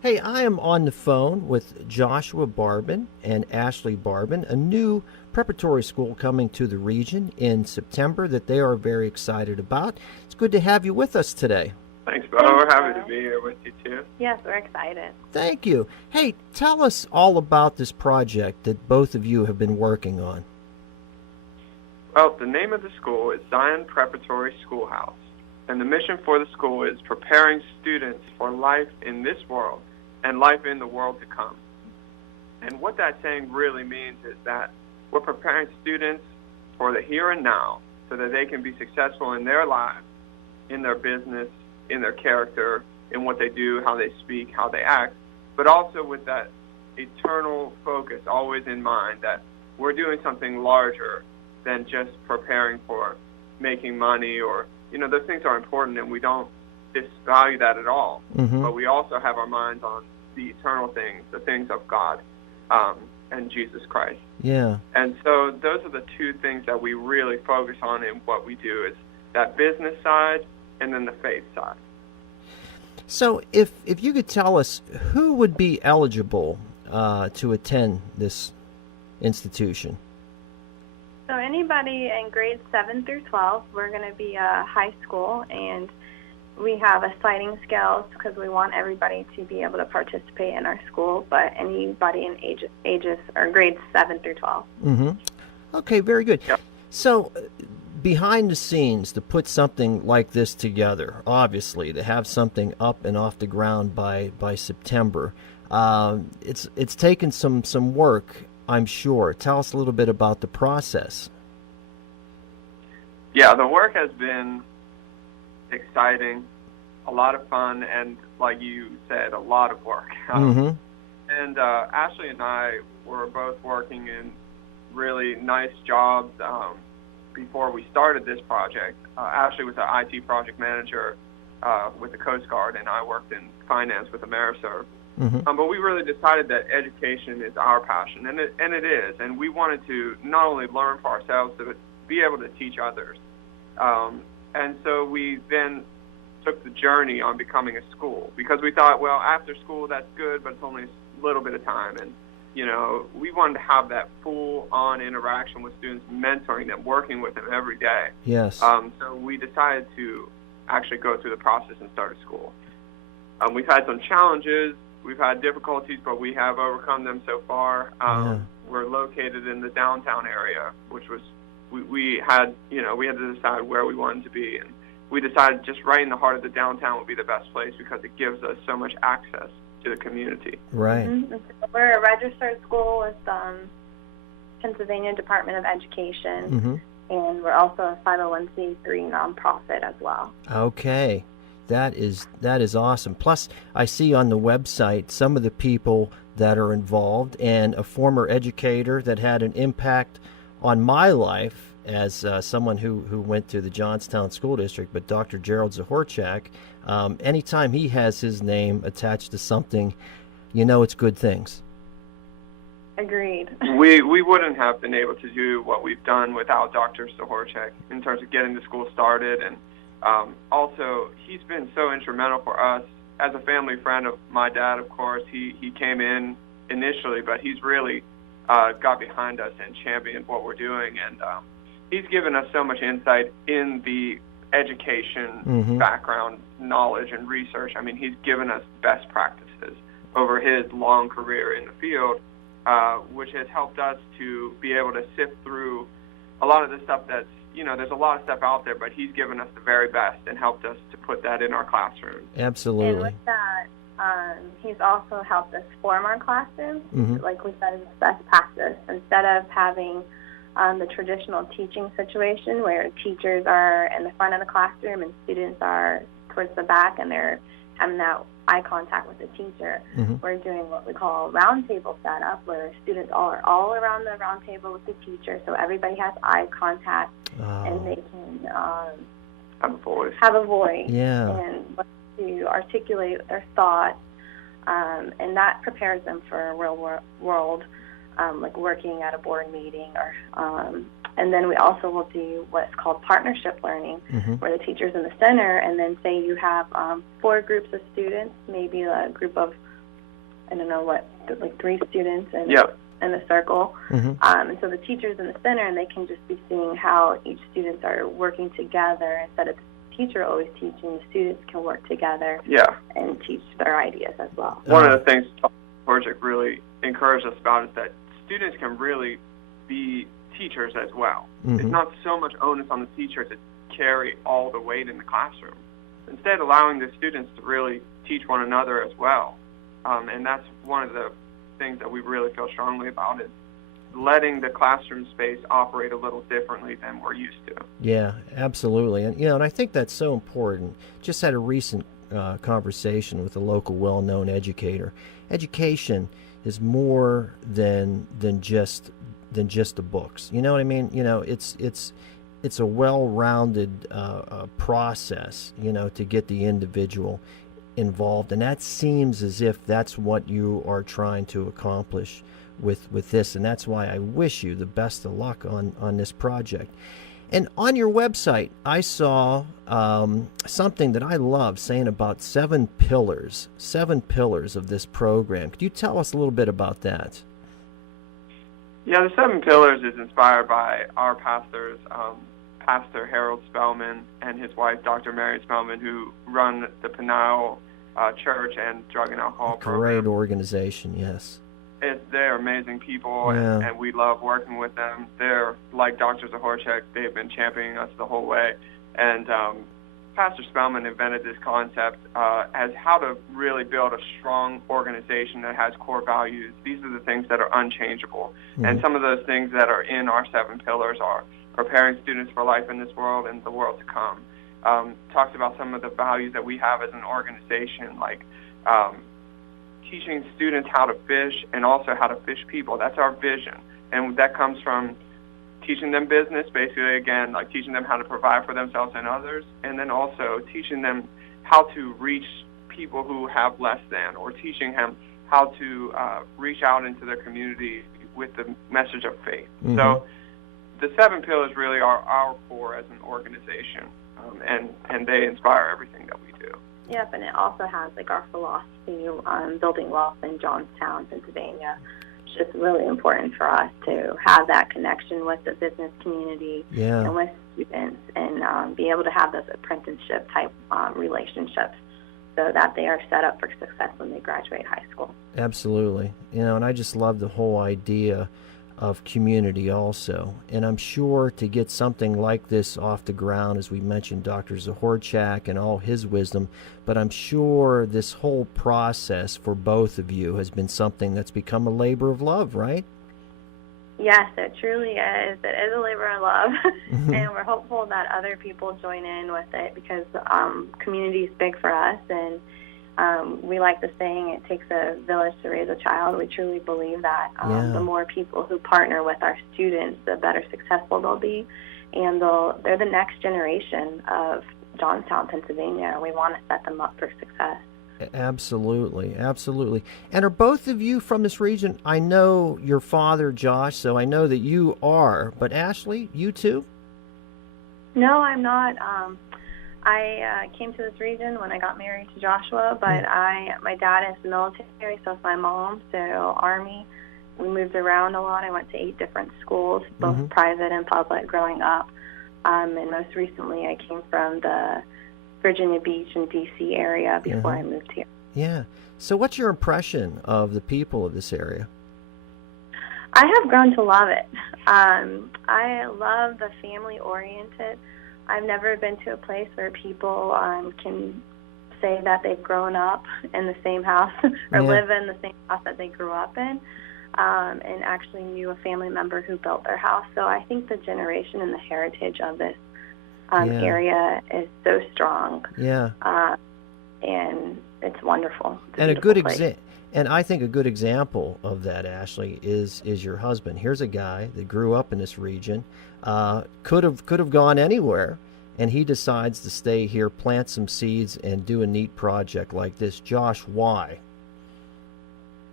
Hey, I am on the phone with Joshua Barbin and Ashley Barbin, a new preparatory school coming to the region in September that they are very excited about. It's good to have you with us today. Thanks, Bo. We're happy to be here with you, too. Yes, we're excited. Thank you. Hey, tell us all about this project that both of you have been working on. Well, the name of the school is Zion Preparatory Schoolhouse, and the mission for the school is preparing students for life in this world and life in the world to come. And what that saying really means is that we're preparing students for the here and now so that they can be successful in their lives, in their business, in their character, in what they do, how they speak, how they act, but also with that eternal focus always in mind that we're doing something larger than just preparing for making money or, those things are important and we don't disvalue that at all. Mm-hmm. But we also have our minds on the eternal things, the things of God and Jesus Christ. Yeah. And so those are the two things that we really focus on in what we do is that business side and then the faith side. So if you could tell us who would be eligible to attend this institution. So anybody in grades 7 through 12, we're going to be a high school, and we have a sliding scale because we want everybody to be able to participate in our school, but anybody in ages or grades 7 through 12. Mm-hmm. Okay, very good. Yep. So behind the scenes, to put something like this together, obviously, to have something up and off the ground by September, it's taken some work, I'm sure. Tell us a little bit about the process. Yeah, the work has been exciting, a lot of fun, and like you said, a lot of work. Mm-hmm. And Ashley and I were both working in really nice jobs before we started this project. Ashley was an IT project manager with the Coast Guard, and I worked in finance with Ameriserve. Mm-hmm. But we really decided that education is our passion, and it is. And we wanted to not only learn for ourselves, but be able to teach others. And so we then took the journey on becoming a school because we thought, well, after school, that's good, but it's only a little bit of time. And, we wanted to have that full-on interaction with students, mentoring them, working with them every day. Yes. So we decided to actually go through the process and start a school. We've had some challenges. We've had difficulties, but we have overcome them so far. We're located in the downtown area, which was we had to decide where we wanted to be, and we decided just right in the heart of the downtown would be the best place because it gives us so much access to the community. Right. Mm-hmm. We're a registered school with Pennsylvania Department of Education, Mm-hmm. and we're also a 501c3 nonprofit as well. Okay. That is awesome. Plus, I see on the website some of the people that are involved, and a former educator that had an impact on my life as someone who went to the Johnstown School District, but Dr. Gerald Zahorchak, anytime he has his name attached to something, it's good things. Agreed. We wouldn't have been able to do what we've done without Dr. Zahorchak in terms of getting the school started, and also, he's been so instrumental for us. As a family friend of my dad, of course, he came in initially, but he's really got behind us and championed what we're doing. And he's given us so much insight in the education Mm-hmm. background, knowledge, and research. I mean, he's given us best practices over his long career in the field, which has helped us to be able to sift through a lot of the stuff that's there's a lot of stuff out there, but he's given us the very best and helped us to put that in our classroom. Absolutely. And with that, he's also helped us form our classroom. Mm-hmm. Like we said, it's best practice. Instead of having the traditional teaching situation where teachers are in the front of the classroom and students are towards the back and they're having that eye contact with the teacher, Mm-hmm. we're doing what we call a round table setup where students are all around the round table with the teacher, so everybody has eye contact. And they can have a voice, Yeah. and to articulate their thoughts, and that prepares them for a real world, like working at a board meeting. And then we also will do what's called partnership learning, Mm-hmm. where the teacher's in the center, and then say you have 4 groups of students, maybe a group of I don't know what, like 3 students in, Yep. in the circle. Mm-hmm. And so the teacher's in the center, and they can just be seeing how each students are working together. Instead of the teacher always teaching, the students can work together Yeah. and teach their ideas as well. One of the things the project really encouraged us about is that students can really be teachers as well. Mm-hmm. It's not so much onus on the teacher to carry all the weight in the classroom. Instead, allowing the students to really teach one another as well. And that's one of the things that we really feel strongly about, is letting the classroom space operate a little differently than we're used to. Yeah, absolutely. And, and I think that's so important. Just had a recent conversation with a local well-known educator. Education is more than just the books. You know what I mean? It's a well-rounded process, to get the individual involved, and that seems as if that's what you are trying to accomplish with this, and that's why I wish you the best of luck on this project. And on your website, I saw something that I love, saying about 7 pillars of this program. Could you tell us a little bit about that? Yeah, the 7 pillars is inspired by our pastors, Pastor Gerald Spellman and his wife, Dr. Mary Spellman, who run the Pinal Church and Drug and Alcohol Program. Great organization, yes. They're amazing people, and we love working with them. They're like Dr. Zahorchek. They've been championing us the whole way. And Pastor Spellman invented this concept as how to really build a strong organization that has core values. These are the things that are unchangeable. Mm-hmm. And some of those things that are in our 7 pillars are preparing students for life in this world and the world to come. Talks about some of the values that we have as an organization, like teaching students how to fish and also how to fish people. That's our vision. And that comes from teaching them business, basically, again, like teaching them how to provide for themselves and others, and then also teaching them how to reach people who have less than, or teaching them how to reach out into their community with the message of faith. Mm-hmm. So the 7 pillars really are our core as an organization, and they inspire everything that we do. Yep, and it also has like our philosophy on building wealth in Johnstown, Pennsylvania. It's just really important for us to have that connection with the business community and with students, and be able to have those apprenticeship type relationships, so that they are set up for success when they graduate high school. Absolutely. And I just love the whole idea of community also. And I'm sure to get something like this off the ground, as we mentioned, Dr. Zahorchak and all his wisdom, but I'm sure this whole process for both of you has been something that's become a labor of love, right? Yes, it truly is. It is a labor of love, and we're hopeful that other people join in with it, because community is big for us, and we like the saying, it takes a village to raise a child. We truly believe that the more people who partner with our students, the better successful they'll be, and they're the next generation of Johnstown, Pennsylvania. We want to set them up for success. Absolutely, absolutely. And are both of you from this region? I know your father, Josh, so I know that you are, but Ashley, you too? No, I'm not. I came to this region when I got married to Joshua, but my dad is military, so is my mom, so Army. We moved around a lot. I went to 8 different schools, both private and public, growing up. And most recently I came from the Virginia Beach and D.C. area before I moved here. Yeah. So what's your impression of the people of this area? I have grown to love it. I love the family-oriented. I've never been to a place where people can say that they've grown up in the same house or live in the same house that they grew up in, and actually knew a family member who built their house. So I think the generation and the heritage of this area is so strong. Yeah. And it's wonderful. It's and a good example. And I think a good example of that, Ashley, is your husband. Here's a guy that grew up in this region, could have gone anywhere, and he decides to stay here, plant some seeds, and do a neat project like this. Josh, why?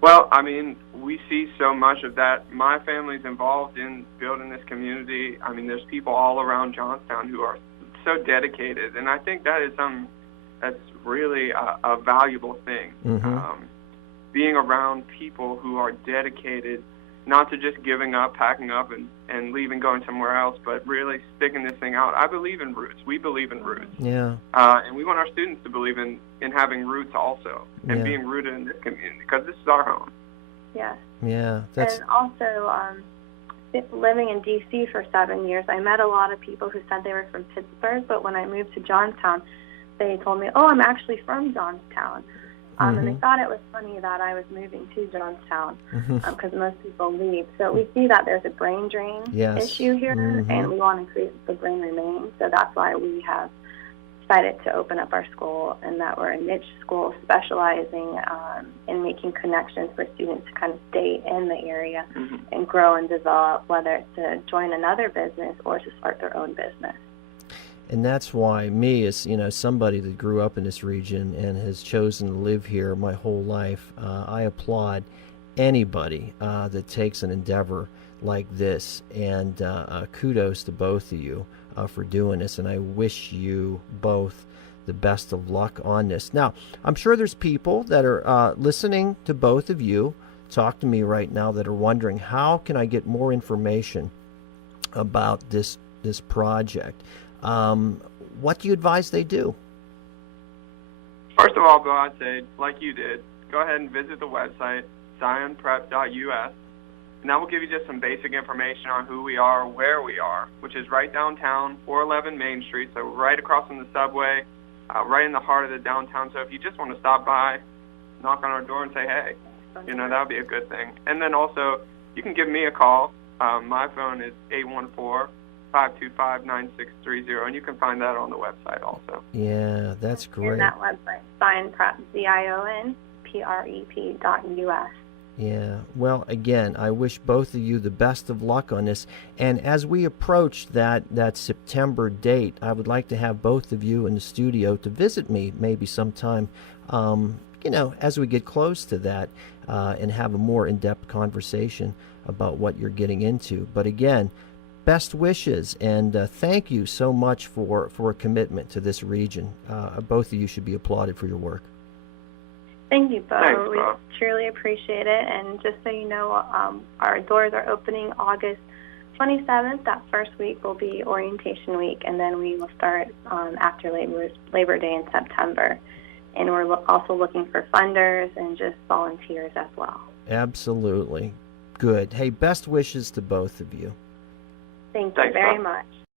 Well, I mean, we see so much of that. My family's involved in building this community. I mean, there's people all around Johnstown who are so dedicated, and I think that is something that's really a valuable thing. being around people who are dedicated not to just giving up, packing up, and leaving, going somewhere else, but really sticking this thing out. I believe in roots. We believe in roots. Yeah. And we want our students to believe in having roots also, and Yeah. being rooted in this community, because this is our home. Yes. Yeah. That's And also, living in D.C. for 7 years, I met a lot of people who said they were from Pittsburgh, but when I moved to Johnstown, they told me, oh, I'm actually from Johnstown. And they thought it was funny that I was moving to Johnstown because most people leave. So we see that there's a brain drain issue here, and we want to create the brain remain. So that's why we have decided to open up our school, and that we're a niche school specializing in making connections for students to kind of stay in the area and grow and develop, whether it's to join another business or to start their own business. And that's why me, as somebody that grew up in this region and has chosen to live here my whole life, I applaud anybody that takes an endeavor like this. And kudos to both of you for doing this. And I wish you both the best of luck on this. Now, I'm sure there's people that are listening to both of you talk to me right now that are wondering, how can I get more information about this project? What do you advise they do? First of all, Bill, I'd say, like you did, go ahead and visit the website, zionprep.us, and that will give you just some basic information on who we are, where we are, which is right downtown, 411 Main Street, so right across from the subway, right in the heart of the downtown. So if you just want to stop by, knock on our door and say, hey, that would be a good thing. And then also, you can give me a call. My phone is 814-525-9630, and you can find that on the website also. Yeah, that's great. And that website, zionprep, zionprep.us. Yeah, well, again, I wish both of you the best of luck on this. And as we approach that September date, I would like to have both of you in the studio to visit me maybe sometime, as we get close to that, and have a more in-depth conversation about what you're getting into. But again, best wishes, and thank you so much for a commitment to this region. Both of you should be applauded for your work. Thank you, Bo. Thanks, We Bo. truly appreciate it. And just so you know, our doors are opening August 27th. That first week will be orientation week, and then we will start after Labor Day in September. And we're also looking for funders and just volunteers as well. Absolutely. Good. Hey, best wishes to both of you. Thank you Thanks, very Bob. much.